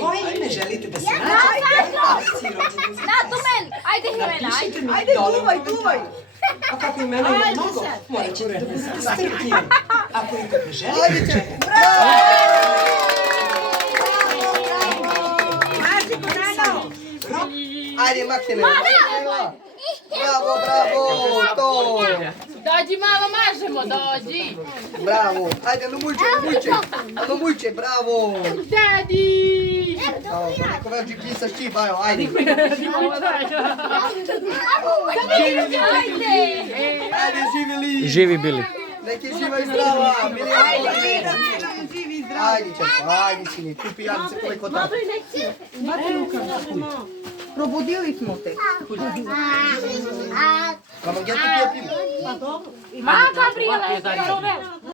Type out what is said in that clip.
Koje ime želite da se nađe? Natumen! Ajde Helena, ajde! Ajde, duvaj! A kako imena ima mnogo? Morat ću strpljivo. Ako ikad ne želite, Ajde, makne. Bravo, to. Dođi malo mažemo, dođi! Bravo. Ajde, no mujče, bravo. Daddy! Neko veći pisa ščiba, evo, ajde. Ajde, živjeli. Živi bili. Neki živa i zdrava. Ajde, čepo, ajde, sini. Kupi jadice koliko da. Probudili smo te. Mama, gdje ti pije pivo? Ma, Gabriela,